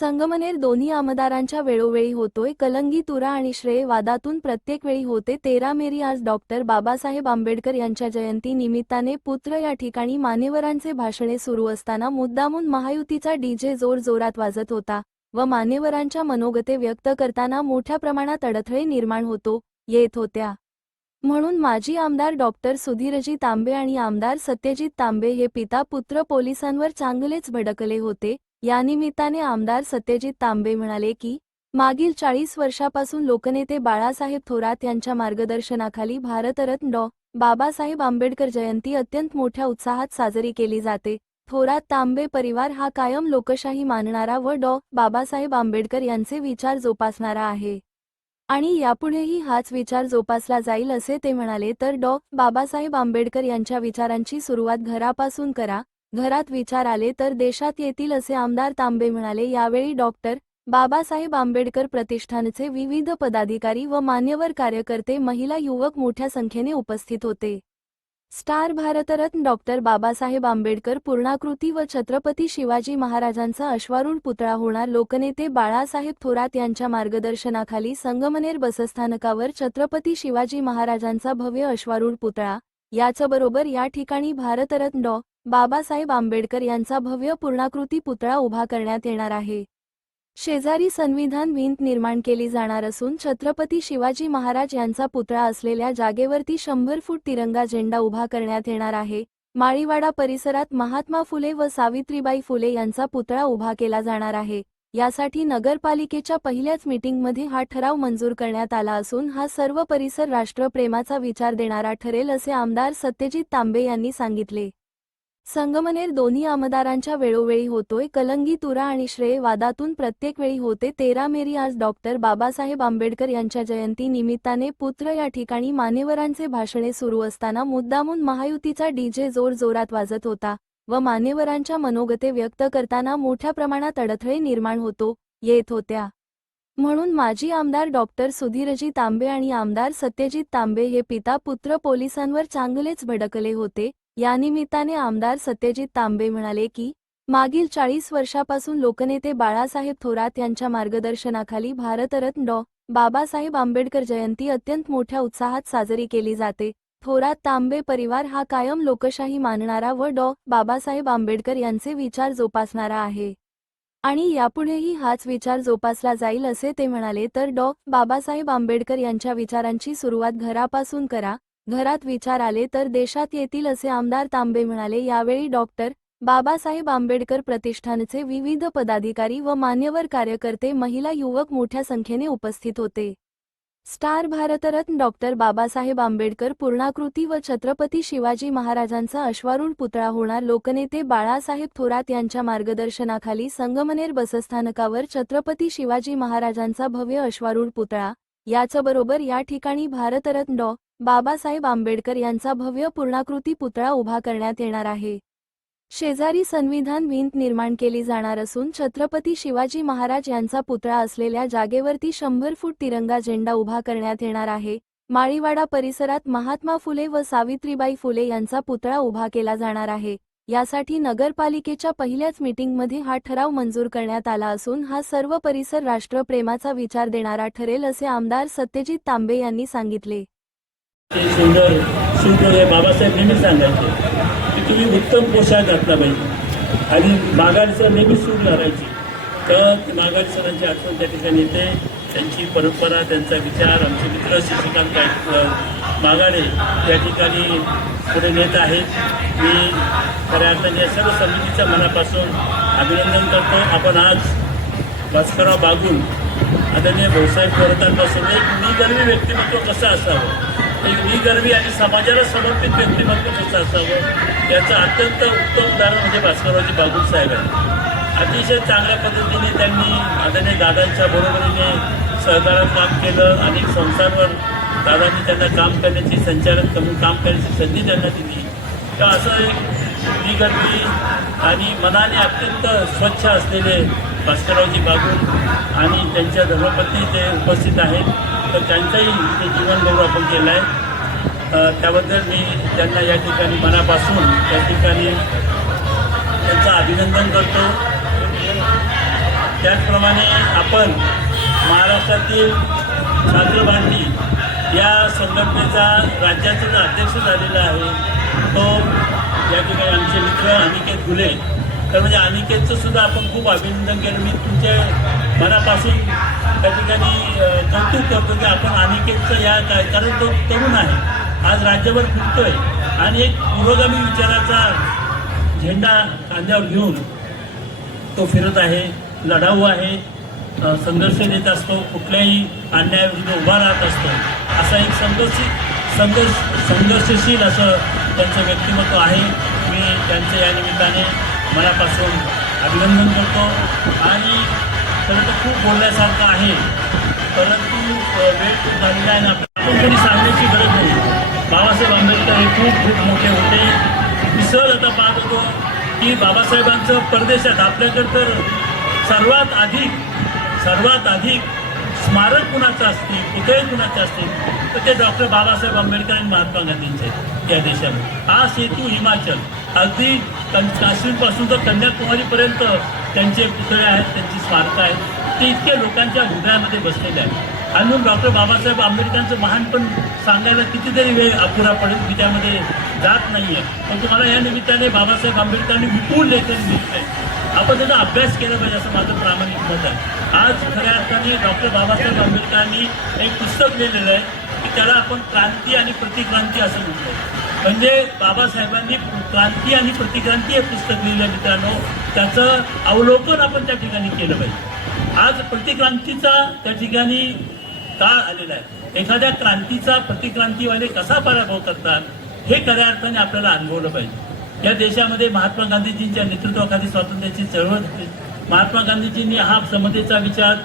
संगमनेर दोन्ही आमदारांच्या वेळोवेळी होतोय कलंगी तुरा आणि श्रेय वादातून प्रत्येक वेळी होते 13 मेरी। आज डॉक्टर बाबासाहेब आंबेडकर यांच्या जयंती निमित्ताने पुत्र या ठिकाणी मान्यवरांचे भाषणे सुरू असताना मुद्दामून महायुतीचा डीजे जोरजोरात वाजत होता व मान्यवरांच्या मनोगते व्यक्त करताना मोठ्या प्रमाणात अडथळे निर्माण येत होत्या। म्हणून माजी आमदार डॉक्टर सुधीरजी तांबे आणि आमदार सत्यजित तांबे हे पिता पुत्र पोलिसांवर चांगलेच भडकले होते। या निमित्ताने आमदार सत्यजित तांबे म्हणाले की मागील 40 वर्षापासून लोकनेते बाळासाहेब थोरात यांच्या मार्गदर्शनाखाली भारतरत्न डॉ. बाबासाहेब आंबेडकर जयंती अत्यंत मोठ्या उत्साहात साजरी केली जाते। थोरात तांबे परिवार हा कायम लोकशाही मानणारा व डॉ. बाबासाहेब आंबेडकर यांचे विचार जोपासणारा आहे आणि यापुढेही हाच विचार जोपासला जाईल असे ते म्हणाले। तर डॉ. बाबासाहेब आंबेडकर यांच्या विचारांची सुरुवात घरापासून करा, घरात विचार आले तर देशात येतील असे आमदार तांबे म्हणाले। यावेळी डॉक्टर बाबासाहेब आंबेडकर प्रतिष्ठानचे विविध पदाधिकारी व मान्यवर कार्यकर्ते, महिला, युवक मोठ्या संख्येने उपस्थित होते। स्टार भारतरत्न डॉक्टर बाबासाहेब आंबेडकर पूर्णाकृती व छत्रपती शिवाजी महाराजांचा अश्वारूढ पुतळा होणार। लोकनेते बाळासाहेब थोरात यांच्या मार्गदर्शनाखाली संगमनेर बसस्थानकावर छत्रपती शिवाजी महाराजांचा भव्य अश्वारूढ पुतळा, याचबरोबर या ठिकाणी भारतरत्न डॉ. बाबासाहेब आंबेडकर यांचा भव्य पूर्णाकृती पुतळा उभा करण्यात येणार आहे। शेजारी संविधान भिंत निर्माण केली जाणार असून छत्रपती शिवाजी महाराज यांचा पुतळा असलेल्या जागेवरती 100 फूट तिरंगा झेंडा उभा करण्यात येणार आहे। माळीवाडा परिसरात महात्मा फुले व सावित्रीबाई फुले यांचा पुतळा उभा केला जाणार आहे। यासाठी नगरपालिकेच्या पहिल्याच मीटिंगमध्ये हा ठराव मंजूर करण्यात आला असून हा सर्व परिसर राष्ट्रप्रेमाचा विचार देणारा ठरेल असे आमदार सत्यजित तांबे यांनी सांगितले। संगमनेर दोन्ही आमदारांच्या वेळोवेळी होतोय कलंगी तुरा आणि श्रेय वादातून प्रत्येक वेळी होते 13 मेरी। आज डॉक्टर बाबासाहेब आंबेडकर यांच्या जयंती निमित्ताने पुत्र या ठिकाणी मान्यवरांचे भाषणे सुरू असताना मुद्दामून महायुतीचा डीजे जोरजोरात वाजत होता व मान्यवरांच्या मनोगते व्यक्त करताना मोठ्या प्रमाणात अडथळे निर्माण येत होत्या। म्हणून माजी आमदार डॉक्टर सुधीरजी तांबे आणि आमदार सत्यजित तांबे हे पिता पुत्र पोलिसांवर चांगलेच भडकले होते। या निमित्ताने आमदार सत्यजित तांबे म्हणाले की मागील 40 वर्षापासून लोकनेते बाळासाहेब थोरात यांच्या मार्गदर्शनाखाली भारतरत्न डॉ. बाबासाहेब आंबेडकर जयंती अत्यंत मोठ्या उत्साहात साजरी केली जाते। थोरात तांबे परिवार हा कायम लोकशाही मानणारा व डॉ. बाबासाहेब आंबेडकर यांचे विचार जोपासणारा आहे आणि यापुढेही हाच विचार जोपासला जाईल असे ते म्हणाले। तर डॉ. बाबासाहेब आंबेडकर यांच्या विचारांची सुरुवात घरापासून करा, घरात विचार आले तर देशात येतील असे आमदार तांबे म्हणाले। यावेळी डॉक्टर बाबासाहेब आंबेडकर प्रतिष्ठानचे विविध पदाधिकारी व मान्यवर कार्यकर्ते, महिला, युवक मोठ्या संख्येने उपस्थित होते। स्टार भारतरत्न डॉक्टर बाबासाहेब आंबेडकर पूर्णाकृती व छत्रपती शिवाजी महाराजांचा अश्वारूढ पुतळा होणार। लोकनेते बाळासाहेब थोरात यांच्या मार्गदर्शनाखाली संगमनेर बसस्थानकावर छत्रपती शिवाजी महाराजांचा भव्य अश्वारूढ पुतळा, याचबरोबर या ठिकाणी भारतरत्न डॉ. बाबासाहेब आंबेडकर यांचा भव्य पूर्णाकृती पुतळा उभा करण्यात येणार आहे। शेजारी संविधान भिंत निर्माण केली जाणार असून छत्रपती शिवाजी महाराज यांचा पुतळा असलेल्या जागेवरती 100 फूट तिरंगा झेंडा उभा करण्यात येणार आहे। माळीवाडा परिसरात महात्मा फुले व सावित्रीबाई फुले यांचा पुतळा उभा केला जाणार आहे। यासाठी नगरपालिकेच्या पहिल्याच मीटिंगमध्ये हा ठराव मंजूर करण्यात आला असून हा सर्व परिसर राष्ट्रप्रेमाचा विचार देणारा ठरेल असे आमदार सत्यजित तांबे यांनी सांगितले। सुंदर बाबासाहेब नेहमी सांगायचे की तुम्ही उत्तम पोशाख घातला पाहिजे आणि माघारी सर नेहमी सूट घालायची। तर माघारी सरांची आठवण त्या ठिकाणी येते, त्यांची परंपरा, त्यांचा विचार। आमचे मित्र शशिकांत माघारे त्या ठिकाणी पुढे नेत आहेत। मी खऱ्या अर्थाने या सर्व समितीच्या मनापासून अभिनंदन करतो। आपण आज भास्करराव बागुल आदरणीय भाऊसाहेब थोरातांपासून एक निगर्वी व्यक्तिमत्व कसं असावं, एक निगर्वी आणि समाजाला समर्पित व्यक्तिमत्व कसं असावं याचं अत्यंत उत्तम उदाहरण म्हणजे भास्कररावजी बागुल साहेब आहे। अतिशय चांगल्या पद्धतीने त्यांनी आदरणीय दादांच्या बरोबरीने सहकार्यात काम केलं। अनेक संस्थांवर दादांनी त्यांना काम करण्याची, संचालक म्हणून काम करण्याची संधी त्यांना दिली। तेव्हा असं एक निगर्वी आणि मनाने अत्यंत स्वच्छ असलेले भास्कररावजी बागुल आणि त्यांच्या धर्मपत्नी ते उपस्थित आहेत। तर त्यांचाही ते जीवनगौरव आपण केला आहे, त्याबद्दल मी त्यांना या ठिकाणी मनापासून त्या ठिकाणी त्यांचं अभिनंदन करतो। त्याचप्रमाणे आपण महाराष्ट्रातील छात्र भारती या संघटनेचा राज्याचा जो अध्यक्ष झालेला आहे तो या ठिकाणी आमचे मित्र अनिकेत घुले. तर म्हणजे अनिकेतचं सुद्धा आपण खूप अभिनंदन केलं. मी तुमच्या मनापासून त्या ठिकाणी कौतुक करतो की आपण अनिकेतचं या कारण तो तरुण आहे, आज राज्यभर फिरतोय आणि एक पुरोगामी विचाराचा झेंडा खांद्यावर घेऊन तो फिरत आहे, लढाऊ आहे, संघर्ष देत असतो, कुठल्याही अन्यायाविरुद्ध उभा राहत असतो. असा एक संघर्षशील असं त्यांचं व्यक्तिमत्व आहे. मी त्यांचं या निमित्ताने मनापासून अभिनंदन करतो. आणि खरं तर खूप बोलण्यासारखं आहे, परंतु वेळ खूप झालेला आहे ना, आपण कोणी सांगण्याची गरज नाही. बाबासाहेब आंबेडकर हे खूप खूप मोठे होते. मी सहज आता पाहत होतो की बाबासाहेबांचं परदेशात आपल्याकडे तर सर्वात अधिक स्मारक कुणाचं असतील, पुतळे कुणाचे असतील तर ते डॉक्टर बाबासाहेब आंबेडकर आणि महात्मा गांधींचे या देशामध्ये. हा सेतू हिमाचल अगदी काश्मीरपासून तर कन्याकुमारीपर्यंत त्यांचे पुतळे आहेत, त्यांची स्मारकं आहेत, ते इतके लोकांच्या हृदयामध्ये बसलेले आहेत. आणि म्हणून डॉक्टर बाबासाहेब आंबेडकरांचं महानपण सांगायला कितीतरी वेळ अपुरा पडेल, मी त्यामध्ये जात नाही आहे. पण तुम्हाला या निमित्ताने बाबासाहेब आंबेडकरांनी विपुल लेखन लिहिलं आहे, आपण त्याचा अभ्यास केला पाहिजे असं माझं प्रामाणिक मत आहे. आज खऱ्या अर्थाने डॉक्टर बाबासाहेब आंबेडकरांनी एक पुस्तक लिहिलेलं आहे की त्याला आपण क्रांती आणि प्रतिक्रांती असं म्हणतो. म्हणजे बाबासाहेबांनी क्रांती आणि प्रतिक्रांती हे पुस्तक लिहिलं मित्रांनो, त्याचं अवलोकन आपण त्या ठिकाणी केलं पाहिजे. आज प्रतिक्रांतीचा त्या ठिकाणी काळ आलेला आहे. एखाद्या क्रांतीचा प्रतिक्रांतीवाले कसा पराभव करतात हे खऱ्या अर्थाने आपल्याला अनुभवलं पाहिजे. या देशामध्ये महात्मा गांधीजींच्या नेतृत्वाखाली स्वातंत्र्याची चळवळ झाली. महात्मा गांधीजींनी हा समतेचा विचार,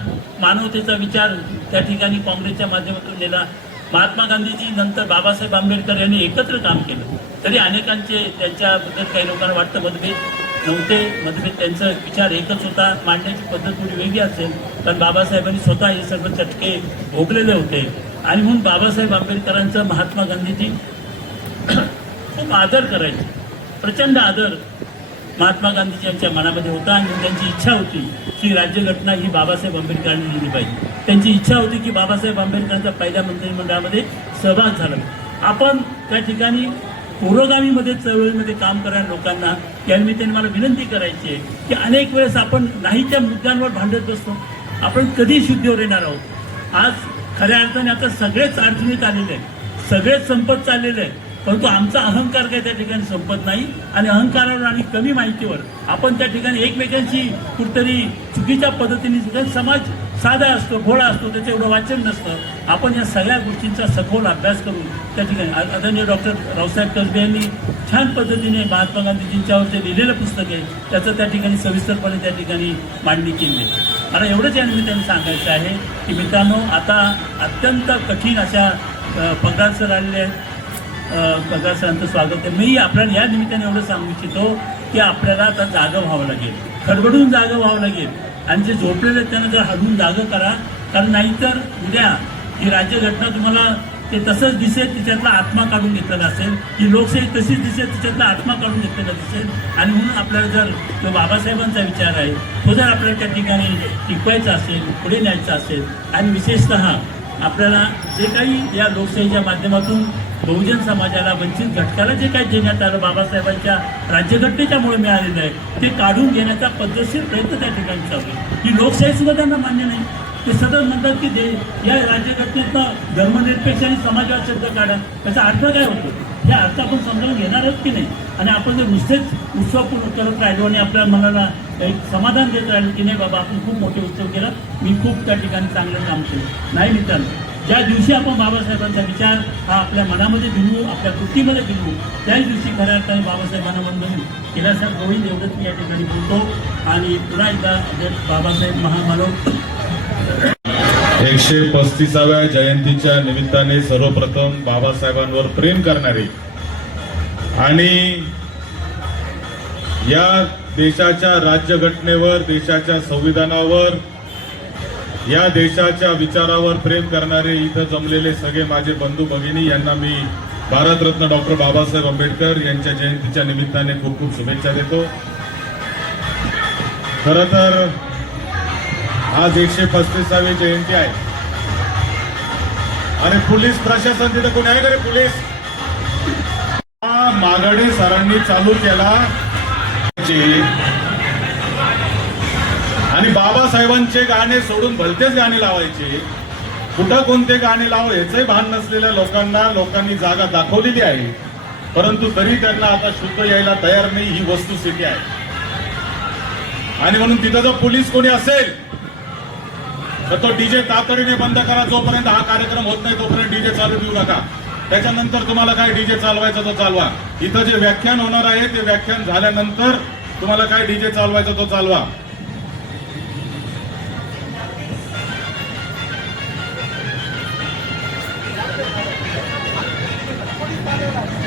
मानवतेचा विचार त्या ठिकाणी काँग्रेसच्या माध्यमातून नेला. महात्मा गांधीजी नंतर बाबासाहेब आंबेडकर यांनी एकत्र काम केलं. तरी अनेकांचे त्यांच्याबद्दल काही लोकांना वाटतं मतभेद नव्हते, त्यांचा विचार एकच होता. मांडण्याची पद्धत थोडी वेगळी असेल, पण बाबासाहेबांनी स्वतः हे सर्व चटके भोगलेले होते. आणि म्हणून बाबासाहेब आंबेडकरांचं महात्मा गांधीजी खूप आदर करायचे, प्रचंड आदर महात्मा गांधीजी यांच्या मनामध्ये होता. आणि त्यांची इच्छा होती की राज्यघटना ही बाबासाहेब आंबेडकरांनी लिहिली पाहिजे. त्यांची इच्छा होती की बाबासाहेब आंबेडकरांच्या पहिल्या मंत्रिमंडळामध्ये सहभाग झाला. आपण त्या ठिकाणी पुरोगामीमध्ये चळवळीमध्ये काम करणाऱ्या लोकांना या निमित्ताने मला विनंती करायची आहे की अनेक वेळेस आपण नाही त्या मुद्द्यांवर भांडत बसतो. आपण कधी शुद्धीवर येणार आहोत? आज खऱ्या अर्थाने आता सगळेच अडचणीत आलेले आहेत, सगळेच संपत चाललेले आहे, परंतु आमचा अहंकार काही त्या ठिकाणी संपत नाही. आणि अहंकारावर आणि कमी माहितीवर आपण त्या ठिकाणी एकमेकांची कुठतरी चुकीच्या पद्धतीने, समाज साधा असतो, भोळा असतो, त्याचं एवढं वाचन नसतं. आपण या सगळ्या गोष्टींचा सखोल अभ्यास करून त्या ठिकाणी आदरणीय डॉक्टर रावसाहेब कसबे यांनी छान पद्धतीने महात्मा गांधीजींच्यावर जे लिहिलेलं पुस्तक आहे त्याचं त्या ठिकाणी सविस्तरपणे त्या ठिकाणी मांडणी केली आहे. मला एवढंच या निमित्ताने सांगायचं आहे की मित्रांनो, आता अत्यंत कठीण अशा पगार सर आलेले आहेत. पगार सरांचं स्वागत आहे. मी आपल्याला या निमित्ताने एवढं सांगू इच्छितो की आपल्याला आता जागं व्हावं लागेल, खडबडून जागं व्हावं लागेल. आणि जे झोपलेले आहेत त्यांना जर हलवून जागं करा, कारण नाहीतर उद्या ही राज्यघटना तुम्हाला ते तसंच दिसेल, तिच्यातला आत्मा काढून घेतलेला असेल. ही लोकशाही तशीच दिसेल, तिच्यातला आत्मा काढून घेतलेला दिसेल. आणि म्हणून आपल्याला जर जो बाबासाहेबांचा विचार आहे तो जर आपल्याला त्या ठिकाणी टिकवायचा असेल, पुढे न्यायचा असेल, आणि विशेषतः आपल्याला जे काही या लोकशाहीच्या माध्यमातून बहुजन समाजाला, वंचित घटकाला जे काही देण्यात आलं बाबासाहेबांच्या राज्यघटनेच्यामुळे मिळालेलं आहे ते काढून घेण्याचा पद्धतशीर प्रयत्न त्या ठिकाणी चालू आहे. ही लोकशाही सुद्धा त्यांना मान्य नाही. ते सतत म्हणतात की या राज्यघटनेतनं धर्मनिरपेक्ष आणि समाजवाद शब्द काढा. त्याचा अर्थ काय होतो हे अर्थ आपण समजावून घेणारच की नाही? आणि आपण जर नुसतेच उत्सव करत राहिलो आणि आपल्या मनाला एक समाधान देत राहिलो की नाही बाबा आपण खूप मोठे उत्सव केला, मी खूप त्या ठिकाणी चांगलं काम केलं, नाही मित्रांनो. ज्या दिवशी आपण बाबासाहेबांचा विचार हा आपल्या मनामध्ये भिनवू, आपल्या कृतीमध्ये भिनवू, त्याच दिवशी खऱ्या अर्थाने बाबासाहेबांना वंदन केल्यासारखं होईल एवढंच मी या ठिकाणी बोलतो. आणि पुन्हा एकदा बाबासाहेब महामानव 135व्या जयंतीच्या निमित्ताने सर्वप्रथम बाबासाहेबांवर प्रेम करणारे आणि या देशाच्या राज्यघटनेवर, देशाच्या संविधानावर, या देशाच्या विचारावर प्रेम करणारे इथं जमलेले सगळे माझे बंधू भगिनी यांना मी भारतरत्न डॉक्टर बाबासाहेब आंबेडकर यांच्या जयंतीच्या निमित्ताने खूप खूप शुभेच्छा देतो. खरं तर आज 135वी जयंती आहे आणि पोलीस प्रशासन तिथे कोणी आहे का रे पोलीस? मागाडे सरांनी चालू केला आणि बाबासाहेबांचे गाणे सोडून भलतेच गाणे लावायचे. कुठं कोणते गाणे लाव याचंही भान नसलेल्या लोकांनी जागा दाखवलेली आहे, परंतु तरी त्यांना आता शुद्ध यायला तयार नाही, ही वस्तुस्थिती आहे. आणि म्हणून तिथं जर पोलीस कोणी असेल तर तो डीजे तातडीने बंद करा. जोपर्यंत हा कार्यक्रम होत नाही तोपर्यंत डीजे चालू ठेवू नका. त्याच्यानंतर तुम्हाला काय डीजे चालवायचा तो चालवा. इथं जे व्याख्यान होणार आहे ते व्याख्यान झाल्यानंतर तुम्हाला काय डीजे चालवायचा तो चालवा.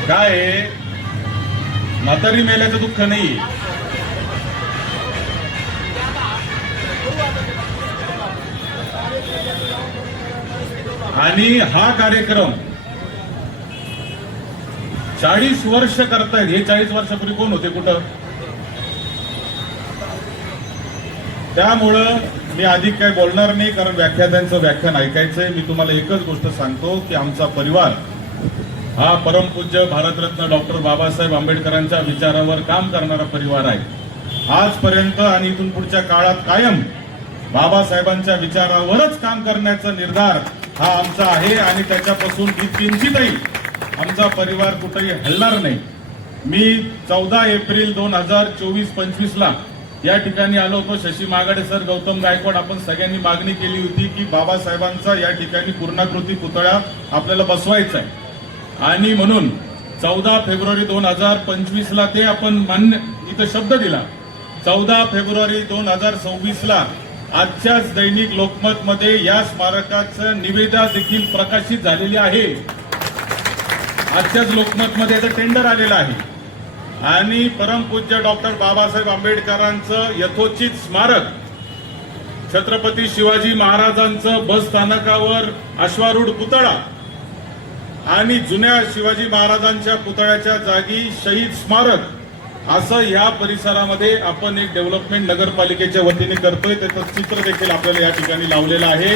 काय म्हातारी मेल्याचं दुःख नाही. आणि हा कार्यक्रम 40 वर्ष करतायत. हे 40 वर्षापूर्वी कोण होते कुठं? त्यामुळं मी अधिक काही बोलणार नाही, कारण व्याख्यात्यांचं व्याख्यान ऐकायचंय. मी तुम्हाला एकच गोष्ट सांगतो की आमचा परिवार हा परमपूज्य भारतरत्न डॉक्टर बाबासाहेब आंबेडकरांच्या विचारावर काम करणारा परिवार आहे. आजपर्यंत आणि इथून पुढच्या काळात कायम बाबासाहेबांच्या विचारावरच काम करण्याचा निर्धार हा आमचा आहे आणि त्याच्यापासून किंचितही आमचा परिवार कुठेही हलणार नाही. मी 14 एप्रिल 2024-25 ला या ठिकाणी आलो होतो. शशी मागाडे सर, गौतम गायकवाड, आपण सगळ्यांनी मागणी केली होती की बाबासाहेबांचा या ठिकाणी पूर्णाकृती पुतळा आपल्याला बसवायचा आहे. आणि म्हणून 14 फेब्रुवारी 2025 ला ते आपण मान्य इथं शब्द दिला. 14 फेब्रुवारी 2026 ला आजच्याच दैनिक लोकमत मध्ये या स्मारकाचं निवेदन देखील प्रकाशित झालेली आहे. आजच्याच लोकमत मध्ये याचं टेंडर आलेलं आहे. आणि परमपूज्य डॉक्टर बाबासाहेब आंबेडकरांचं यथोचित स्मारक छत्रपती शिवाजी महाराजांचं बस स्थानकावर अश्वारूढ पुतळा आणि जुन्या शिवाजी महाराजांच्या पुतळ्याच्या जागी शहीद स्मारक असं या परिसरामध्ये आपण एक डेव्हलपमेंट नगरपालिकेच्या वतीने करतोय. त्याचं चित्र देखील आपल्याला या ठिकाणी लावलेलं आहे.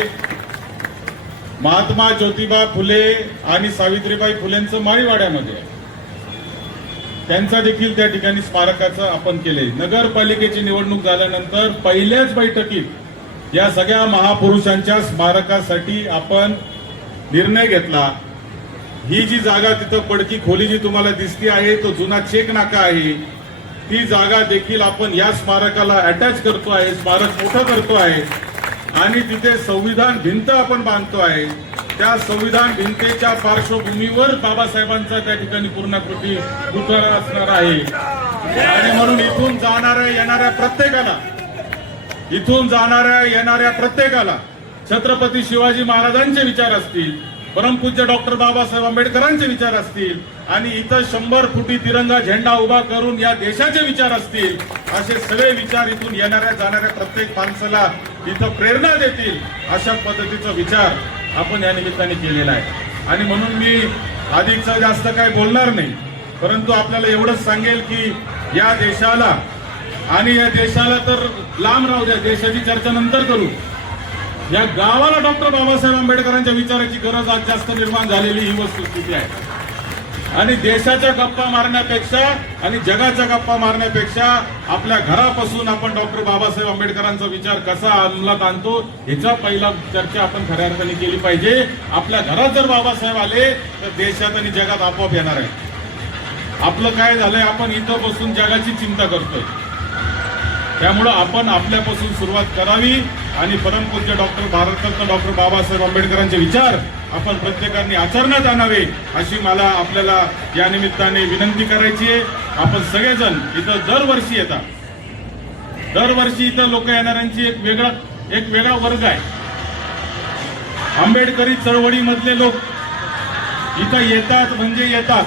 महात्मा ज्योतिबा फुले आणि सावित्रीबाई फुलेंचं माळीवाड्यामध्ये त्यांचा देखील त्या ठिकाणी स्मारकाचं आपण केलंय. नगरपालिकेची निवडणूक झाल्यानंतर पहिल्याच बैठकीत या सगळ्या महापुरुषांच्या स्मारकासाठी आपण निर्णय घेतला. ही जी जागा तिथं पडकी खोली जी तुम्हाला दिसती आहे तो जुना चेक नाका आहे. ती जागा देखील आपण या स्मारकाला अटॅच करतो आहे. स्मारक मोठं करतो आहे आणि तिथे संविधान भिंत आपण बांधतो आहे. त्या संविधान भिंतीच्या पार्श्वभूमीवर बाबासाहेबांचा त्या ठिकाणी पूर्णाकृती पुतळा असणार आहे. आणि म्हणून इथून जाणाऱ्या येणाऱ्या प्रत्येकाला छत्रपती शिवाजी महाराजांचे विचार असतील, परमपूज्य डॉक्टर बाबासाहेब आंबेडकरांचे विचार असतील आणि इथं 100 फुटी तिरंगा झेंडा उभा करून या देशाचे विचार असतील, असे सगळे विचार इथून येणाऱ्या जाणाऱ्या प्रत्येक माणसाला इथं प्रेरणा देतील अशा पद्धतीचा विचार आपण या निमित्ताने केलेला आहे. आणि म्हणून मी अधिकचा जास्त काय बोलणार नाही, परंतु आपल्याला एवढंच सांगेल की या देशाला आणि या देशाला तर लांब राहू द्या, देशाची चर्चा नंतर करू. या गावाला डॉक्टर बाबासाहेब आंबेडकरांच्या विचाराची गरज आज जास्त निर्माण झालेली ही वस्तुस्थिती आहे. आणि देशाच्या गप्पा मारण्यापेक्षा आणि जगाच्या गप्पा मारण्यापेक्षा आपल्या घरापासून आपण डॉक्टर बाबासाहेब आंबेडकरांचा विचार कसा अंमलात आणतो ह्याचा पहिला चर्चा आपण खऱ्या अर्थाने केली पाहिजे. आपल्या घरात जर बाबासाहेब आले तर देशात आणि जगात आपोआप येणार आहे. आपलं काय झालंय, आपण इथं बसून जगाची चिंता करतोय. त्यामुळं आपण आपल्यापासून सुरुवात करावी आणि परमपूज्य डॉक्टर भारतरत्न डॉक्टर बाबासाहेब आंबेडकरांचे विचार आपण प्रत्येकाने आचरणात आणावे अशी मला आपल्याला या निमित्ताने विनंती करायची आहे. आपण सगळेजण इथं दरवर्षी येतात. दरवर्षी इथं लोक येणाऱ्यांची एक वेगळा वर्ग आहे. आंबेडकरी चळवळीमधले लोक इथं येतात म्हणजे येतात,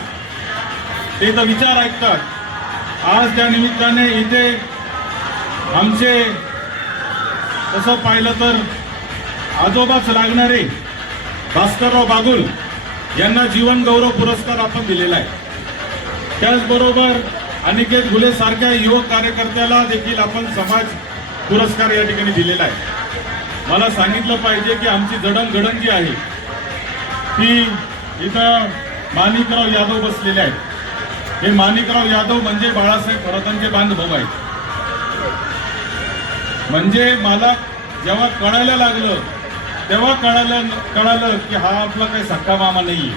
ते इथं विचार ऐकतात. आज त्या निमित्ताने इथे आमचे तसं पाहिलं तर आजोबाच लागणारे भास्करराव बागुल यांना जीवन गौरव पुरस्कार आपण दिलेला आहे. त्याचबरोबर अनिकेत घुले सारख्या युवक कार्यकर्त्याला देखील आपण समाज पुरस्कार या ठिकाणी दिलेला आहे. मला सांगितलं पाहिजे की आमची जडणघडण जी आहे ती इथं माणिकराव यादव बसलेले आहेत. हे माणिकराव यादव म्हणजे बाळासाहेब थोरातांचे बांधभाऊ आहेत. म्हणजे मला जेव्हा कळायला लागलं तेव्हा कळालं की हा आपला काही सक्का मामा नाहीये.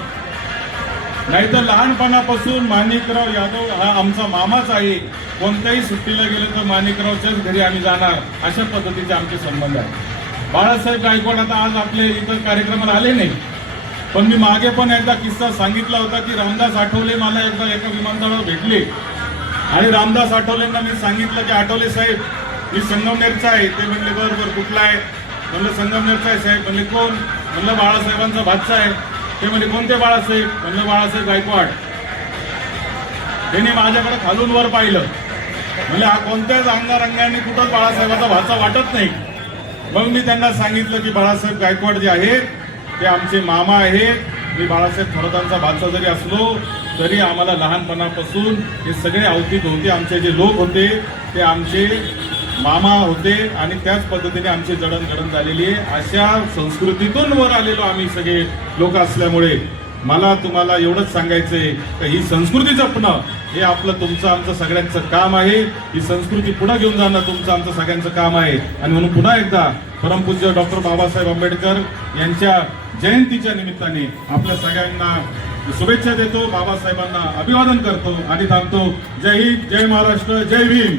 नाहीतर लहानपणापासून माणिकराव यादव हा आमचा मामाच आहे. कोणत्याही सुट्टीला गेलो तर माणिकरावच्याच घरी आम्ही जाणार, अशा पद्धतीचे आमचे संबंध आहेत. बाळासाहेब गायकवाड आता आज आपले इतर कार्यक्रमाला आले नाही, पण मी मागे पण एकदा किस्सा सांगितला होता की रामदास आठवले मला एकदा एका विमानतळावर भेटले आणि रामदास आठवलेंना मी सांगितलं की आठवले साहेब मी संगमनेरचा आहे. ते म्हणले बरं कुठला आहे? म्हणलं संगमनेरचा आहे साहेब. म्हणले कोण? म्हणलं बाळासाहेबांचा भाचा आहे. ते म्हणजे कोणते बाळासाहेब? म्हणलं बाळासाहेब गायकवाड. त्याने माझ्याकडे खालून वर पाहिलं. म्हणजे हा कोणत्याच अंगारंगाने कुठंच बाळासाहेबाचा भाचा वाटत नाही. मग मी त्यांना सांगितलं की बाळासाहेब गायकवाड जे आहेत ते आमचे मामा आहेत. मी बाळासाहेब थोरातांचा भाचा जरी असलो तरी आम्हाला लहानपणापासून हे सगळे अवतीभोवती आमचे जे लोक होते ते आमचे मामा होते आणि त्याच पद्धतीने आमची जडणघडण झालेली आहे. अशा संस्कृतीतून वर आलेलो आम्ही सगळे लोक असल्यामुळे मला तुम्हाला एवढंच सांगायचंय की ही संस्कृती जपणं हे आपलं तुमचं आमचं सगळ्यांचं काम आहे. ही संस्कृती पुढे घेऊन जाणं तुमचं आमचं सगळ्यांचं काम आहे. आणि म्हणून पुन्हा एकदा परमपूज्य डॉक्टर बाबासाहेब आंबेडकर यांच्या जयंतीच्या निमित्ताने आपल्या सगळ्यांना शुभेच्छा देतो, बाबासाहेबांना अभिवादन करतो आणि थांबतो. जय हिंद, जय महाराष्ट्र, जय भीम.